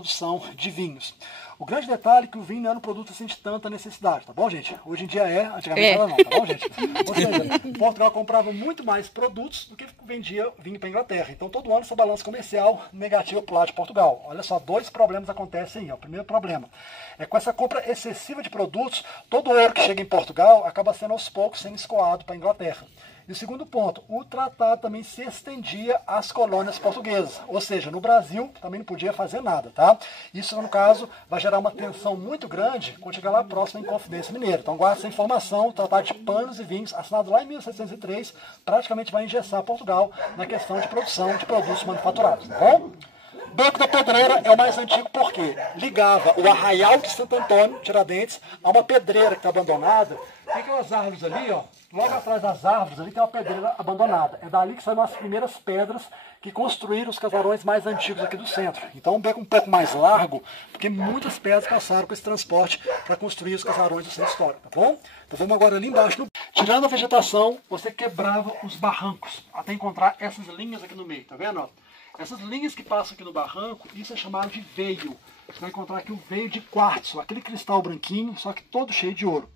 produção de vinhos. O grande detalhe é que o vinho não era um produto assim de tanta necessidade, tá bom, gente? Hoje em dia antigamente era não, tá bom, gente? Ou seja, Portugal comprava muito mais produtos do que vendia vinho para a Inglaterra. Então, todo ano essa balança comercial negativa para o lado de Portugal. Olha só, dois problemas acontecem aí. Ó. O primeiro problema é com essa compra excessiva de produtos, todo o ouro que chega em Portugal acaba sendo aos poucos sendo escoado para a Inglaterra. E o segundo ponto, o tratado também se estendia às colônias portuguesas, ou seja, no Brasil também não podia fazer nada, tá? Isso, no caso, vai gerar uma tensão muito grande quando chegar lá próximo em Confidência Mineira. Então, guarda essa informação, o Tratado de Panos e Vinhos, assinado lá em 1703, praticamente vai engessar Portugal na questão de produção de produtos manufaturados, tá bom? Beco da Pedreira é o mais antigo porque ligava o Arraial de Santo Antônio, Tiradentes, a uma pedreira que está abandonada. Tem aquelas árvores ali, ó, logo atrás das árvores ali tem uma pedreira abandonada. É dali que saíram as primeiras pedras que construíram os casarões mais antigos aqui do centro. Então um beco um pouco mais largo, porque muitas pedras passaram com esse transporte para construir os casarões do centro histórico, tá bom? Então vamos agora ali embaixo. Tirando a vegetação, você quebrava os barrancos, até encontrar essas linhas aqui no meio, tá vendo? Ó? Essas linhas que passam aqui no barranco, isso é chamado de veio. Você vai encontrar aqui o veio de quartzo, aquele cristal branquinho, só que todo cheio de ouro.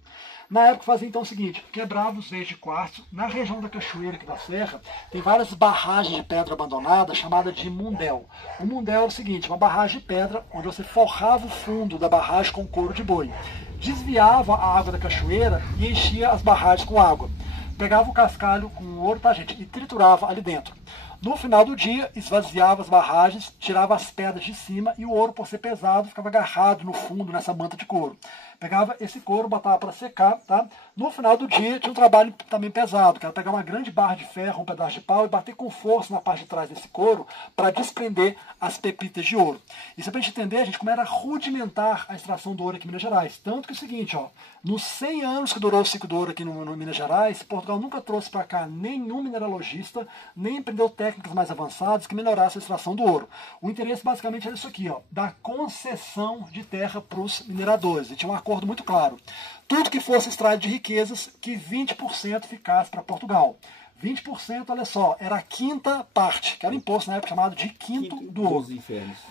Na época fazia então o seguinte, quebrava os veios de quartzo. Na região da cachoeira aqui da serra, tem várias barragens de pedra abandonada, chamada de mundel. O mundel é o seguinte, uma barragem de pedra, onde você forrava o fundo da barragem com couro de boi. Desviava a água da cachoeira e enchia as barragens com água. Pegava o cascalho com ouro, tá, gente, e triturava ali dentro. No final do dia, esvaziava as barragens, tirava as pedras de cima e o ouro, por ser pesado, ficava agarrado no fundo, nessa manta de couro. Pegava esse couro, botava para secar, tá? No final do dia, tinha um trabalho também pesado, que era pegar uma grande barra de ferro, um pedaço de pau e bater com força na parte de trás desse couro para desprender as pepitas de ouro. Isso é para a gente entender, gente, como era rudimentar a extração do ouro aqui em Minas Gerais. Tanto que é o seguinte, ó, nos 100 anos que durou o ciclo do ouro aqui no Minas Gerais, Portugal nunca trouxe para cá nenhum mineralogista, nem empreendeu técnicas mais avançadas que melhorassem a extração do ouro. O interesse basicamente era isso aqui, ó, da concessão de terra para os mineradores. E tinha um acordo muito claro. Tudo que fosse extraído de riquezas, que 20% ficasse para Portugal. 20%, olha só, era a quinta parte, que era imposto na época chamado de quinto do ouro.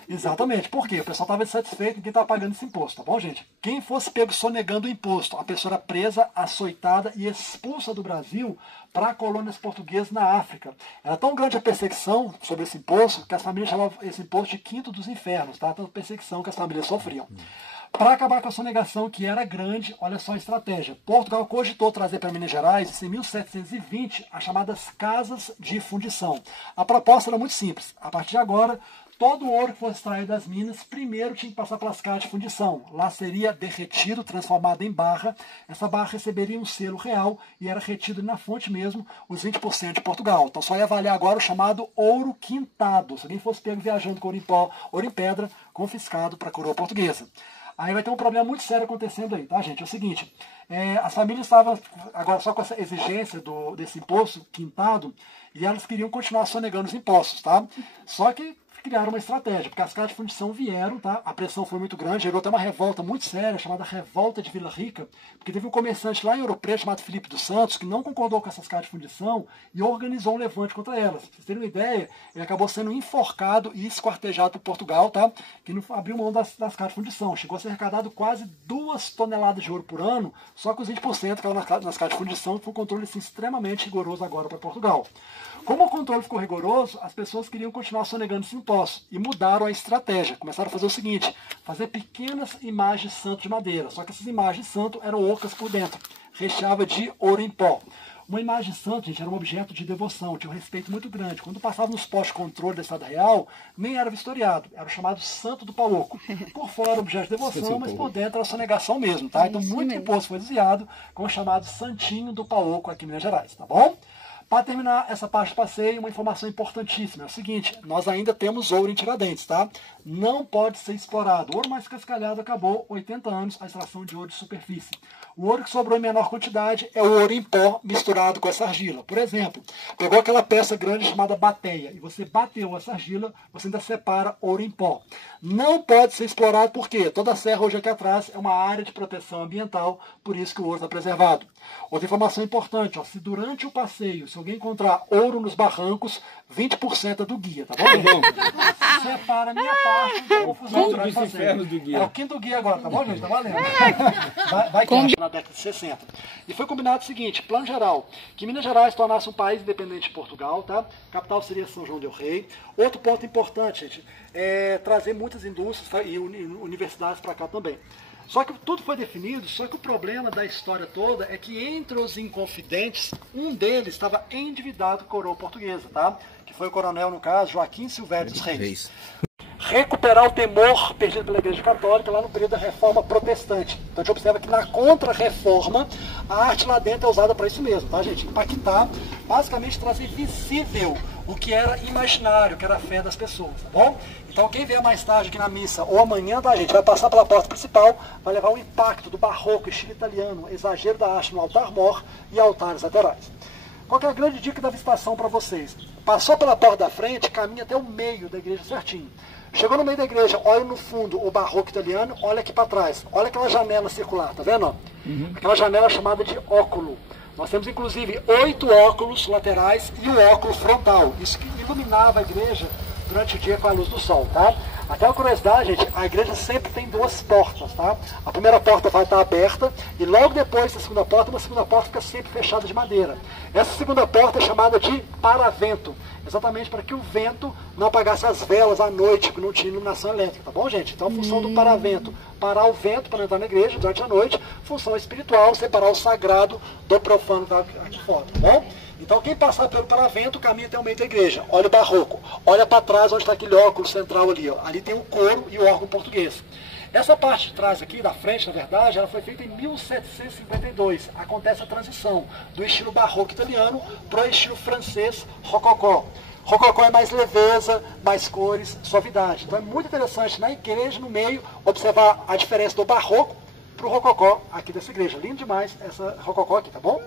Exatamente. Por quê? O pessoal estava insatisfeito, ninguém estava pagando esse imposto, tá bom, gente? Quem fosse pego sonegando o imposto, a pessoa era presa, açoitada e expulsa do Brasil para colônias portuguesas na África. Era tão grande a perseguição sobre esse imposto que as famílias chamavam esse imposto de quinto dos infernos, tá? Tanta perseguição que as famílias sofriam. Para acabar com a sonegação, que era grande, olha só a estratégia. Portugal cogitou trazer para Minas Gerais, em 1720, as chamadas casas de fundição. A proposta era muito simples. A partir de agora, todo o ouro que fosse extraído das minas, primeiro tinha que passar pelas casas de fundição. Lá seria derretido, transformado em barra. Essa barra receberia um selo real e era retido na fonte mesmo os 20% de Portugal. Então só ia valer agora o chamado ouro quintado. Se alguém fosse pego viajando com ouro em pó, ouro em pedra, confiscado para a coroa portuguesa. Aí vai ter um problema muito sério acontecendo aí, tá, gente? É o seguinte, as famílias estavam agora só com essa exigência desse imposto quintado e elas queriam continuar sonegando os impostos, tá? Só que criaram uma estratégia, porque as casas de fundição vieram, tá? A pressão foi muito grande, gerou até uma revolta muito séria, chamada Revolta de Vila Rica, porque teve um comerciante lá em Ouro Preto, chamado Filipe dos Santos, que não concordou com essas casas de fundição e organizou um levante contra elas. Pra vocês terem uma ideia, ele acabou sendo enforcado e esquartejado por Portugal, tá? Que não abriu mão das casas de fundição. Chegou a ser arrecadado quase 2 toneladas de ouro por ano, só que os 20% que eram nas casas de fundição, foi um controle assim, extremamente rigoroso agora para Portugal. Como o controle ficou rigoroso, as pessoas queriam continuar sonegando esses impostos e mudaram a estratégia. Começaram a fazer o seguinte, fazer pequenas imagens de santo de madeira, só que essas imagens de santo eram ocas por dentro, recheava de ouro em pó. Uma imagem de santo, gente, era um objeto de devoção, tinha um respeito muito grande. Quando passava nos postos de controle da Estado Real, nem era vistoriado, era o chamado Santo do Pauoco. Por fora, objeto de devoção, mas por dentro era a sonegação mesmo, tá? Então muito imposto foi desviado com o chamado Santinho do Pauoco aqui em Minas Gerais, tá bom? Para terminar essa parte do passeio, uma informação importantíssima. É o seguinte, nós ainda temos ouro em Tiradentes, tá? Não pode ser explorado. O ouro mais cascalhado acabou, 80 anos, a extração de ouro de superfície. O ouro que sobrou em menor quantidade é o ouro em pó misturado com essa argila. Por exemplo, pegou aquela peça grande chamada bateia e você bateu essa argila, você ainda separa ouro em pó. Não pode ser explorado porque toda a serra hoje aqui atrás é uma área de proteção ambiental, por isso que o ouro está preservado. Outra informação importante, ó, se durante o passeio, se alguém encontrar ouro nos barrancos, 20% é do guia, tá bom? Separa a minha parte da confusão durante o passeio. Do guia. É o quinto guia agora, tá bom, gente? Tá valendo. Vai que na década de 60. E foi combinado o seguinte, plano geral, que Minas Gerais tornasse um país independente de Portugal, tá? Capital seria São João del Rei. Outro ponto importante, gente, é trazer muitas indústrias, tá? E universidades para cá também. Só que tudo foi definido, só que o problema da história toda é que entre os inconfidentes, um deles estava endividado com a coroa portuguesa, tá? Que foi o coronel, no caso, Joaquim Silvério dos Reis. Recuperar o temor perdido pela Igreja Católica lá no período da Reforma Protestante. Então a gente observa que na Contra-Reforma, a arte lá dentro é usada para isso mesmo, tá, gente? Impactar, basicamente trazer visível o que era imaginário, que era a fé das pessoas, tá bom? Então quem vier mais tarde aqui na missa, ou amanhã, tá, gente, vai passar pela porta principal, vai levar o impacto do barroco, estilo italiano, exagero da arte no altar-mor e altares laterais. Qual que é a grande dica da visitação para vocês? Passou pela porta da frente, caminha até o meio da igreja certinho. Chegou no meio da igreja, olha no fundo o barroco italiano, olha aqui para trás. Olha aquela janela circular, tá vendo? Aquela janela chamada de óculo. Nós temos inclusive 8 óculos laterais e o óculo frontal. Isso que iluminava a igreja durante o dia com a luz do sol, tá? Até uma curiosidade, gente, a igreja sempre tem 2 portas, tá? A primeira porta vai estar aberta e logo depois da segunda porta, uma segunda porta fica sempre fechada de madeira. Essa segunda porta é chamada de paravento, exatamente para que o vento não apagasse as velas à noite, que não tinha iluminação elétrica, tá bom, gente? Então a função do paravento, parar o vento para não entrar na igreja durante a noite, função espiritual, separar o sagrado do profano aqui fora, tá bom? Então quem passar pelo paravento caminha até o meio da igreja. Olha o barroco, olha para trás onde está aquele óculo central ali, ó. Ali tem o coro e o órgão português. Essa parte de trás aqui, da frente, na verdade, ela foi feita em 1752. Acontece a transição do estilo barroco italiano para o estilo francês rococó. Rococó é mais leveza, mais cores, suavidade. Então é muito interessante na igreja, no meio, observar a diferença do barroco para o rococó aqui dessa igreja. Lindo demais essa rococó aqui, tá bom?